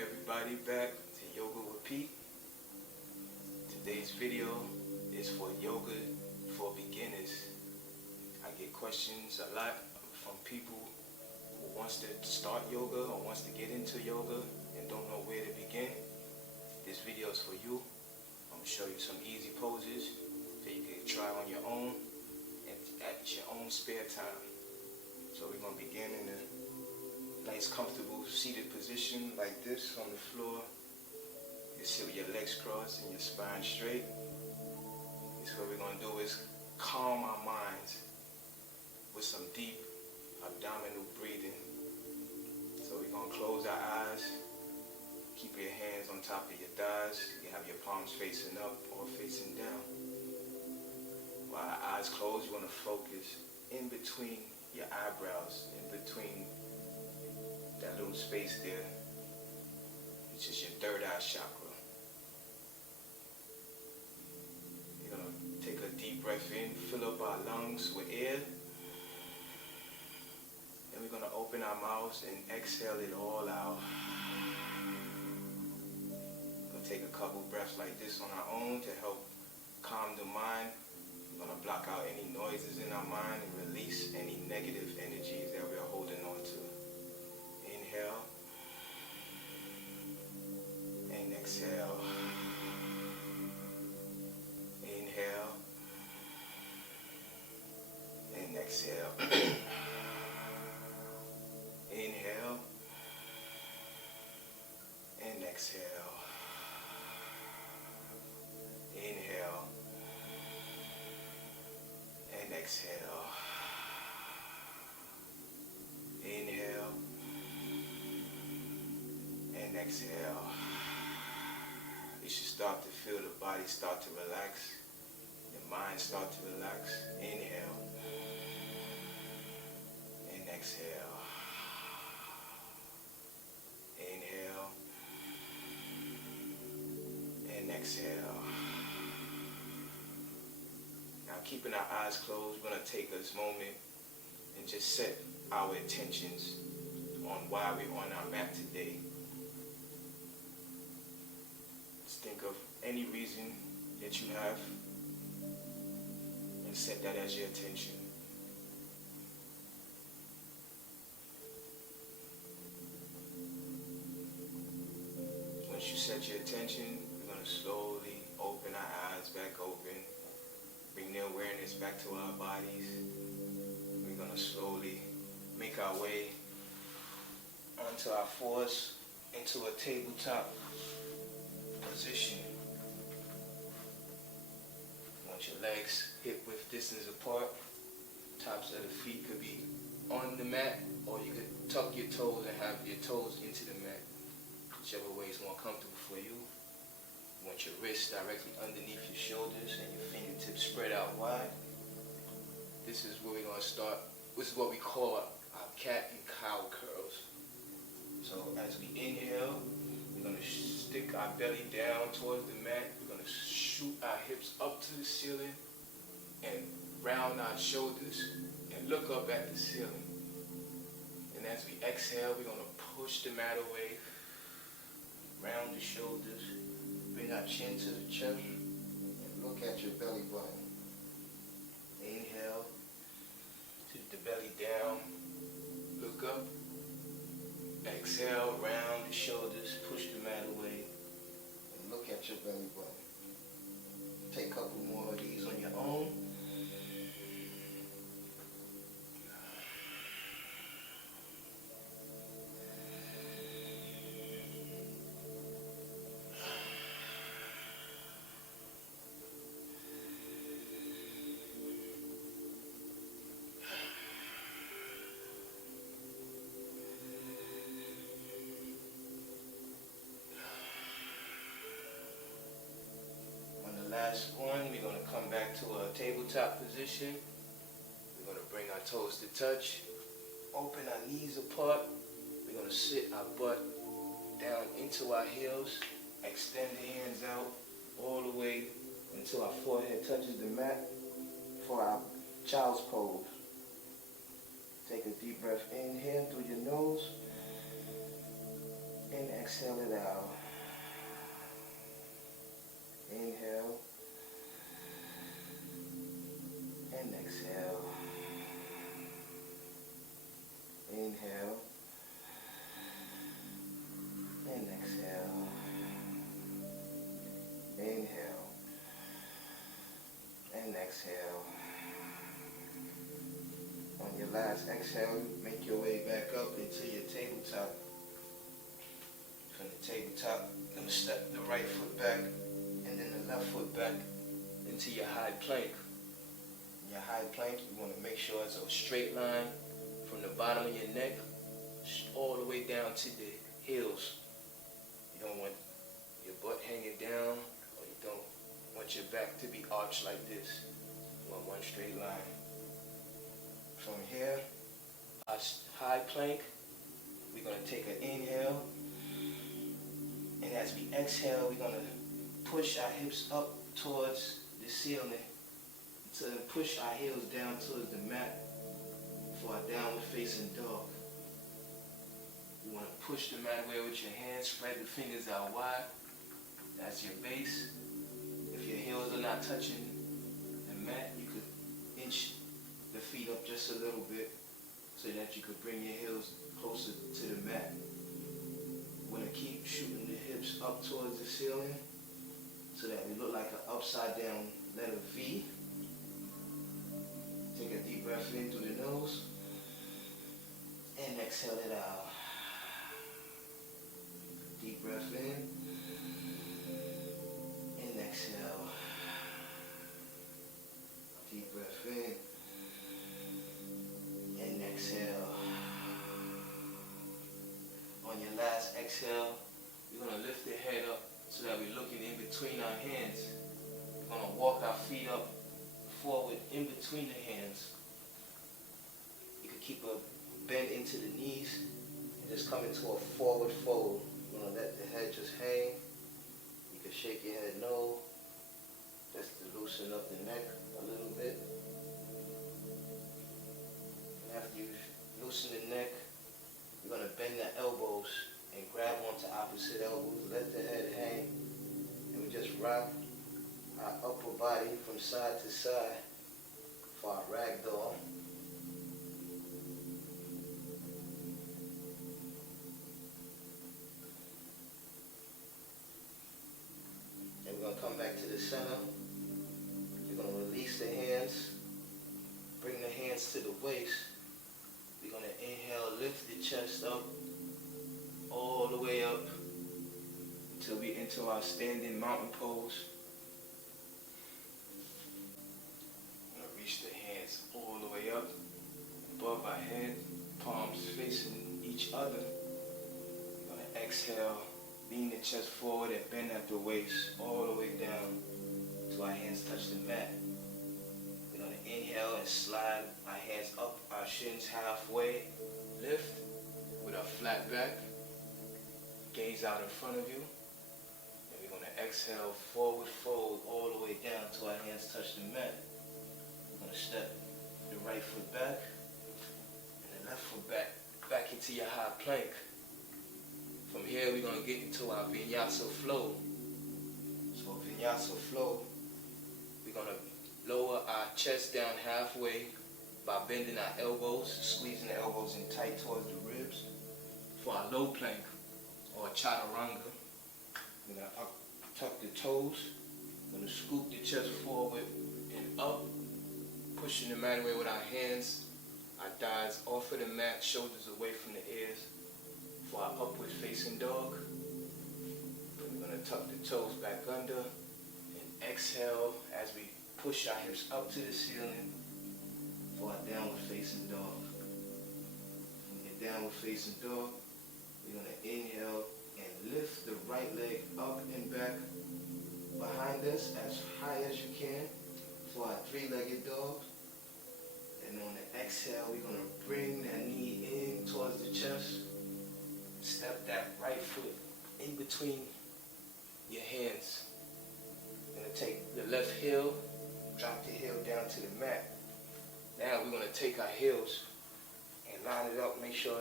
everybody back to Yoga with Pete. Today's video is for yoga for beginners. I get questions a lot from people who wants to start yoga or wants to get into yoga and don't know where to begin. This video is for you. I'm going to show you some easy poses that you can try on your own and at your own spare time. So we're going to begin in a nice comfortable seated position like this on the floor. You sit with your legs crossed and your spine straight. So what we're going to do is calm our minds with some deep abdominal breathing. So we're going to close our eyes. Keep your hands on top of your thighs. You have your palms facing up or facing down. While our eyes closed, you want to focus in between your eyebrows, in between that little space there, which is your third eye chakra. You're going to take a deep breath in, fill up our lungs with air. And we're going to open our mouths and exhale it all out. We're going to take a couple breaths like this on our own to help calm the mind. We're going to block out any noises in our mind and release any negative energies that we're holding on to. Inhale and exhale. Inhale and exhale. Inhale and exhale. Inhale and exhale. Inhale and exhale. You should start to feel the body start to relax. Your mind start to relax. Inhale and exhale. Inhale and exhale. Now, keeping our eyes closed, we're going to take this moment and just set our intentions on why we're on our mat today. Just think of any reason that you have and set that as your intention. Once you set your intention, we're going to slowly open our eyes back open. Bring the awareness back to our bodies. We're going to slowly make our way onto our fours into a tabletop position. You want your legs hip-width distance apart. Tops of the feet could be on the mat, or you could tuck your toes and have your toes into the mat. Whichever way is more comfortable for you. You want your wrists directly underneath your shoulders and your fingertips spread out wide. This is where we're going to start. This is what we call our cat and cow curls. So as we inhale, we're going to stick our belly down towards the mat. We're going to shoot our hips up to the ceiling and round our shoulders and look up at the ceiling. And as we exhale, we're going to push the mat away, round the shoulders, bring our chin to the chest, and look at your belly button. Inhale, keep the belly down, look up. Exhale, round the shoulders, push the mat away, and look at your belly button. Take a couple more of these on your own. Last one, we're going to come back to a tabletop position. We're going to bring our toes to touch, open our knees apart. We're going to sit our butt down into our heels, extend the hands out all the way until our forehead touches the mat for our child's pose. Take a deep breath in here through your nose and exhale. exhale it out. Inhale and exhale. Inhale and exhale. Inhale and exhale. On your last exhale, make your way back up into your tabletop. From the tabletop, you're going to step the right foot back and then the left foot back into your high plank. In your high plank, you want to make sure it's a straight line from the bottom of your neck all the way down to the heels. You don't want your butt hanging down, or you don't want your back to be arched like this. You want one straight line. From here, our high plank, we're going to take an inhale, and as we exhale, we're going to push our hips up towards the ceiling to push our heels down towards the mat for our downward facing dog. You want to push the mat away with your hands, spread the fingers out wide. That's your base. If your heels are not touching the mat, you could inch the feet up just a little bit so that you could bring your heels closer to the mat. You want to keep shooting the hips up towards the ceiling so that we look like an upside down letter V. Take a deep breath in through the nose and exhale it out. Deep breath in and exhale. Deep breath in and exhale. On your last exhale, you're going to lift the head up so that we're looking in between our hands. We're going to walk our feet up forward in between the hands. You can keep a bend into the knees and just come into a forward fold. You're going to let the head just hang. You can shake your head no, just to loosen up the neck a little bit. And after you loosen the neck, you're going to bend the elbows and grab onto opposite elbows. Let the head hang. And we just rock our upper body from side to side for our ragdoll. And we're going to come back to the center. You're going to release the hands. Bring the hands to the waist. We're going to inhale, lift the chest up, all the way up until we enter our standing mountain pose. We're going to reach the hands all the way up above our head, palms facing each other. We're going to exhale, lean the chest forward and bend at the waist all the way down till our hands touch the mat. We're going to inhale and slide our hands up, our shins halfway, lift with a flat back, gaze out in front of you. And we're going to exhale, forward fold all the way down till our hands touch the mat. We're going to step the right foot back and the left foot back into your high plank. From here, we're going to get into our vinyasa flow. So vinyasa flow, we're going to lower our chest down halfway by bending our elbows, squeezing the elbows in tight towards the ribs. For our low plank, or chaturanga, we're going to tuck the toes. We're going to scoop the chest forward and up, pushing the mat away with our hands, our thighs off of the mat, shoulders away from the ears. For our upward facing dog, we're going to tuck the toes back under and exhale as we push our hips up to the ceiling for our downward facing dog. In your downward facing dog, we're going to inhale and lift the right leg up and back behind us as high as you can for our three-legged dog. And on the exhale, we're going to bring that knee in towards the chest. Step that right foot in between your hands. You're going to take the left heel, drop the heel down to the mat. Now we're going to take our heels and line it up, make sure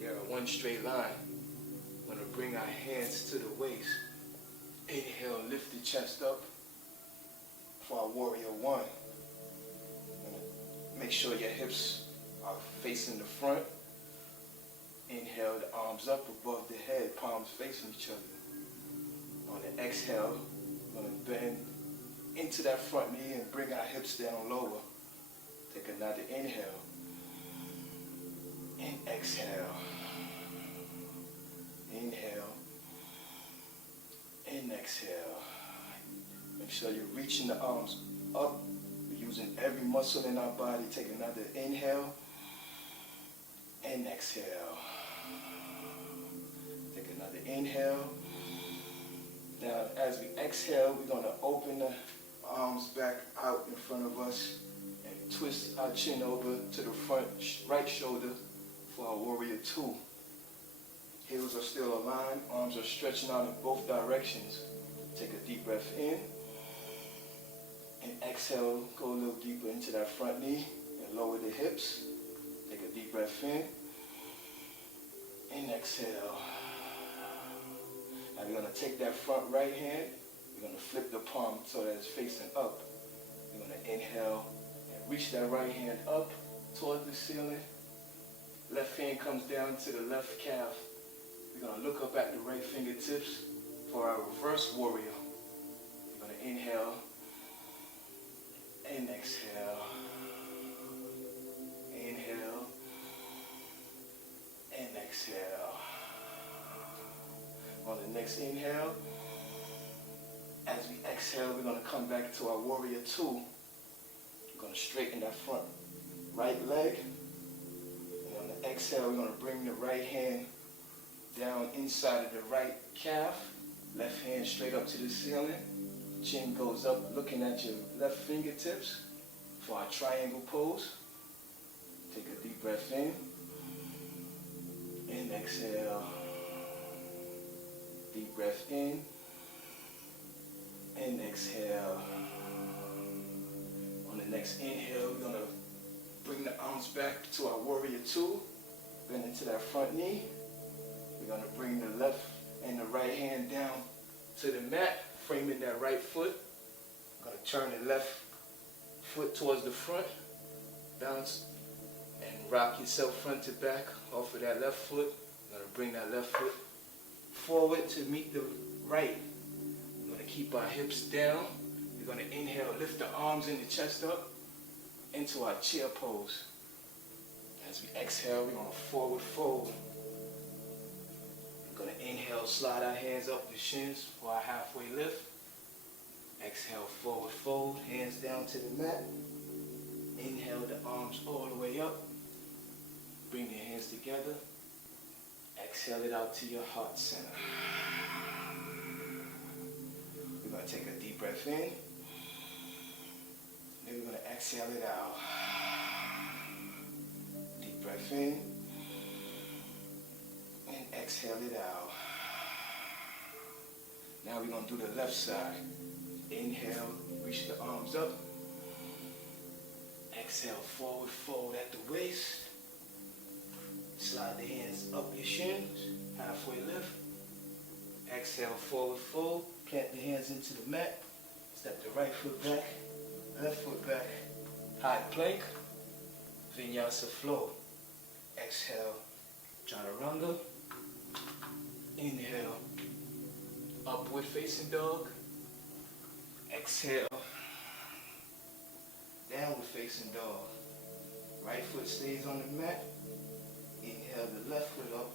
they're in one straight line. We're going to bring our hands to the waist. Inhale, lift the chest up for our warrior one. Make sure your hips are facing the front. Inhale, the arms up above the head, palms facing each other. On the exhale, we're going to bend into that front knee and bring our hips down lower. Take another inhale. And exhale. Inhale. And exhale. Make sure you're reaching the arms up. We're using every muscle in our body. Take another inhale. And exhale. Take another inhale. Now, as we exhale, we're going to open the arms back out in front of us and twist our chin over to the front right shoulder for our warrior two. Heels are still aligned, arms are stretching out in both directions. Take a deep breath in and exhale, go a little deeper into that front knee and lower the hips. Take a deep breath in and exhale. Now we're going to take that front right hand, we're going to flip the palm so that it's facing up. We're going to inhale and reach that right hand up towards the ceiling. Left hand comes down to the left calf. We're going to look up at the right fingertips for our reverse warrior. We're going to inhale and exhale. Inhale and exhale. On the next inhale, as we exhale, we're going to come back to our warrior two. We're going to straighten that front right leg. And on the exhale, we're going to bring the right hand down inside of the right calf. Left hand straight up to the ceiling. Chin goes up looking at your left fingertips for our triangle pose. Take a deep breath in and exhale. Deep breath in and exhale. On the next inhale, we're going to bring the arms back to our warrior two. Bend into that front knee. We're going to bring the left and the right hand down to the mat, framing that right foot. I'm going to turn the left foot towards the front. Bounce and rock yourself front to back off of that left foot. I'm going to bring that left foot forward to meet the right. We're going to keep our hips down. We're going to inhale, lift the arms and the chest up into our chair pose. As we exhale, we're going to forward fold. We're going to inhale, slide our hands up the shins for our halfway lift. Exhale, forward fold, hands down to the mat. Inhale, the arms all the way up. Bring your hands together. Exhale it out to your heart center. We're going to take a deep breath in. Then we're going to exhale it out. Deep breath in. And exhale it out. Now we're going to do the left side. Inhale, reach the arms up. Exhale, forward fold at the waist. Slide the hands up your shins, halfway lift. Exhale, forward fold. Plant the hands into the mat. Step the right foot back, left foot back. High plank, vinyasa flow. Exhale, chaturanga. Inhale, upward facing dog. Exhale, downward facing dog. Right foot stays on the mat. Inhale the left foot up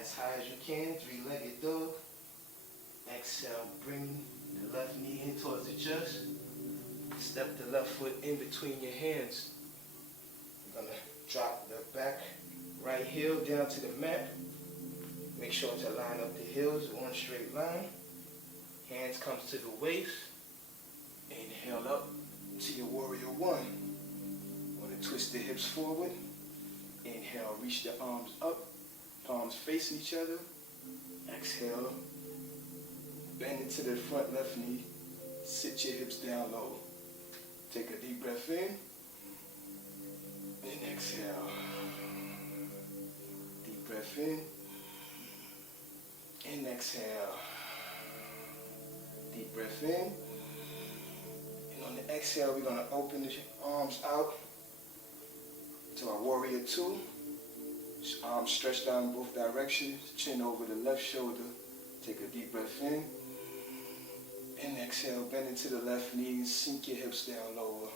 as high as you can, three-legged dog. Exhale, bring the left knee in towards the chest. Step the left foot in between your hands. You're going to drop the back right heel down to the mat. Make sure to line up the heels in one straight line. Hands comes to the waist. Inhale up to your warrior one. Want to twist the hips forward. Inhale, reach the arms up, palms facing each other. Exhale, bend into the front left knee, sit your hips down low. Take a deep breath in, then exhale. Deep breath in, exhale. Deep breath in. And on the exhale, we're going to open the arms out to our warrior two. Arms stretched out in both directions. Chin over the left shoulder. Take a deep breath in. And exhale, bend into the left knee and sink your hips down lower.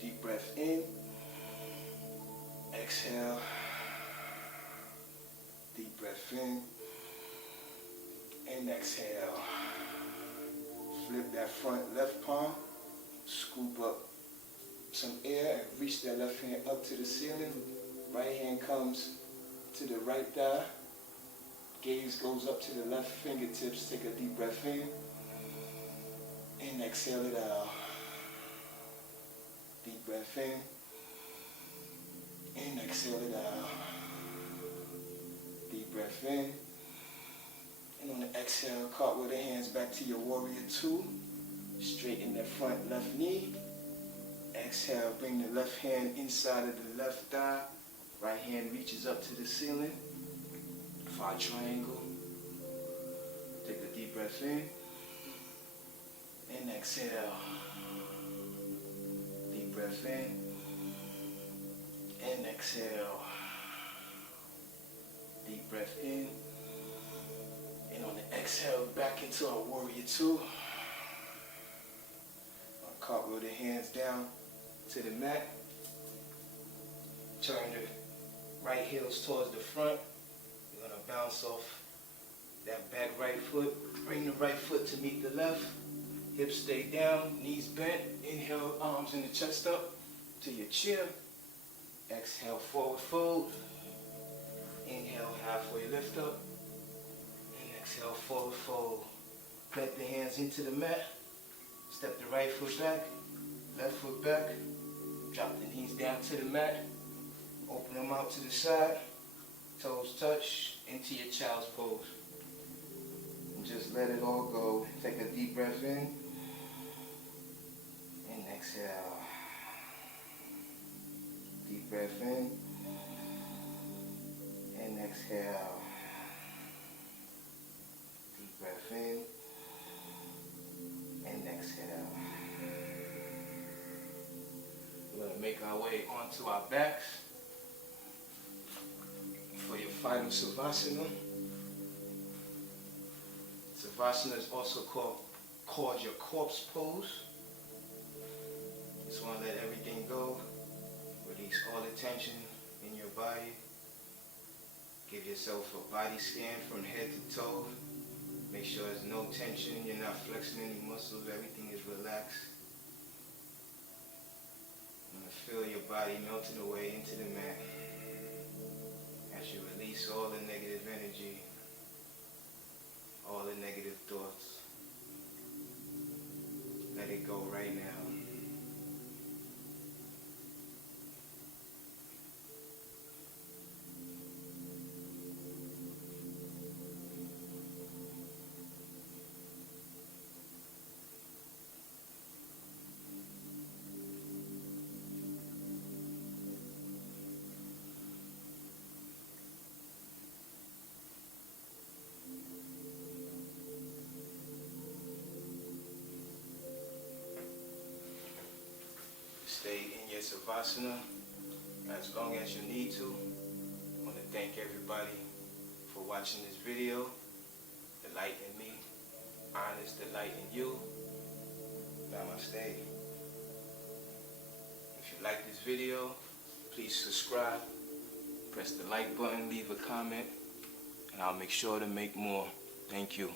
Deep breath in. Exhale. Deep breath in. And exhale. Flip that front left palm. Scoop up some air and reach that left hand up to the ceiling. Right hand comes to the right thigh. Gaze goes up to the left fingertips. Take a deep breath in. And exhale it out. Deep breath in. And exhale it out. Deep breath in. And on the exhale, cartwheel the hands back to your warrior two. Straighten that front left knee. Exhale, bring the left hand inside of the left thigh. Right hand reaches up to the ceiling. For our triangle. Take a deep breath in. And exhale. Deep breath in. And exhale. Deep breath in. And on the exhale, back into our warrior two. Cartwheel the hands down to the mat. Turn the right heels towards the front. We're going to bounce off that back right foot. Bring the right foot to meet the left. Hips stay down, knees bent. Inhale, arms in the chest up to your chair. Exhale, forward fold. Inhale, halfway lift up. And exhale, forward fold. Plant the hands into the mat. Step the right foot back, left foot back. Drop the knees down to the mat. Open them out to the side. Toes touch into your child's pose. And just let it all go. Take a deep breath in. And exhale. Deep breath in. And exhale. Deep breath in. And exhale. We're going to make our way onto our backs for your final Savasana. Savasana is also called your corpse pose. Just want to let everything go. Release all the tension in your body. Give yourself a body scan from head to toe. Make sure there's no tension, you're not flexing any muscles, everything is relaxed. I'm going to feel your body melting away into the mat as you release all the negative energy, all the negative thoughts. Let it go right now. Stay in your Savasana as long as you need to. I want to thank everybody for watching this video. The light in me honors the light in you. Namaste. If you like this video, please subscribe. Press the like button, leave a comment, and I'll make sure to make more. Thank you.